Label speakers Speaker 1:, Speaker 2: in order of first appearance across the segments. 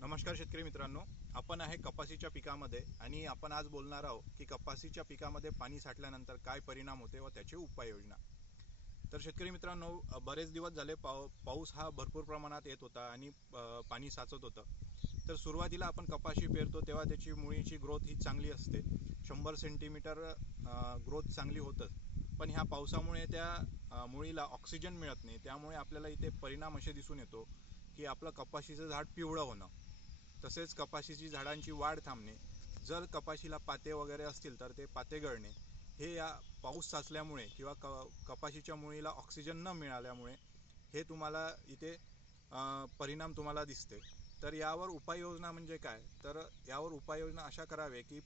Speaker 1: नमस्कार शेतकरी मित्रांनो. आपण आहे कपासीच्या पिकामध्ये आणि आपण आज बोलणार आहोत की कपासीच्या पिकामध्ये पाणी साठल्यानंतर काय परिणाम होते व त्याची उपाययोजना. तर शेतकरी मित्रांनो बरेच दिवस झाले पाव पाऊस हा भरपूर प्रमाणात येत होता आणि पाणी साचत होतं. तर सुरुवातीला आपण कपाशी पेरतो तेव्हा त्याची मुळीची ग्रोथ ही चांगली असते. शंभर सेंटीमीटर ग्रोथ चांगली होतं. पण ह्या पावसामुळे त्या मुळीला ऑक्सिजन मिळत नाही. त्यामुळे आपल्याला इथे परिणाम असे दिसून येतो की आपलं कपाशीचं झाड पिवळं होणं. तसेच कपाशीची झाडांची वाढ थांबणे. जर कपाशीला पाते वगैरे असतील तर ते पाते गळणे. हे या पाऊस साचल्यामुळे किंवा क कपाशीच्या मुळीला ऑक्सिजन न मिळाल्यामुळे हे तुम्हाला इथे परिणाम तुम्हाला दिसते. तर यावर उपाययोजना म्हणजे काय? तर यावर उपाययोजना अशा करावे की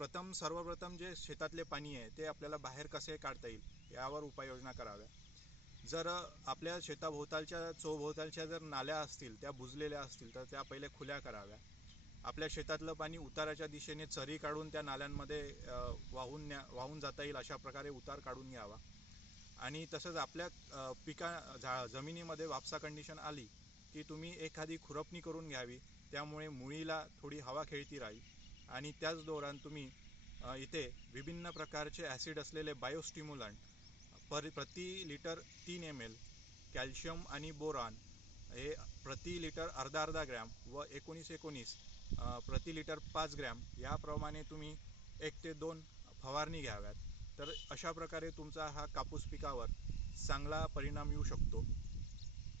Speaker 1: प्रथम सर्वप्रथम जे शेतातले पाणी आहे ते आपल्याला बाहेर कसे काढता येईल यावर उपाययोजना कराव्या. जर आपल्या शेताभोवतालच्या चोभोवतालच्या जर नाल्या असतील त्या बुजलेल्या असतील तर त्या पहिले खुल्या कराव्या. आपल्या शेतातलं पाणी उताराच्या दिशेने चरी काढून त्या नाल्यांमध्ये वाहून न्या वाहून जाता येईल अशा प्रकारे उतार काढून घ्यावा. आणि तसंच आपल्या पिका झा जमिनीमध्ये वापसा कंडिशन आली की तुम्ही एखादी खुरपणी करून घ्यावी. त्यामुळे मुळीला थोडी हवा खेळती राहील. आणि त्याच दौरान तुम्ही इथे विभिन्न प्रकारचे ॲसिड असलेले बायोस्टिम्युलंट पर प्रति लिटर तीन एम एल कॅल्शियम आणि बोरान हे प्रति लिटर अर्धा अर्धा ग्रॅम व एकोणीस एकोणीस प्रति लिटर पाच ग्रॅम याप्रमाणे तुम्ही एक ते दोन फवारणी घ्याव्यात. तर अशा प्रकारे तुमचा हा कापूस पिकावर चांगला परिणाम येऊ शकतो.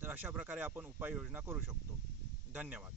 Speaker 1: तर अशा प्रकारे आपण उपाययोजना करू शकतो. धन्यवाद.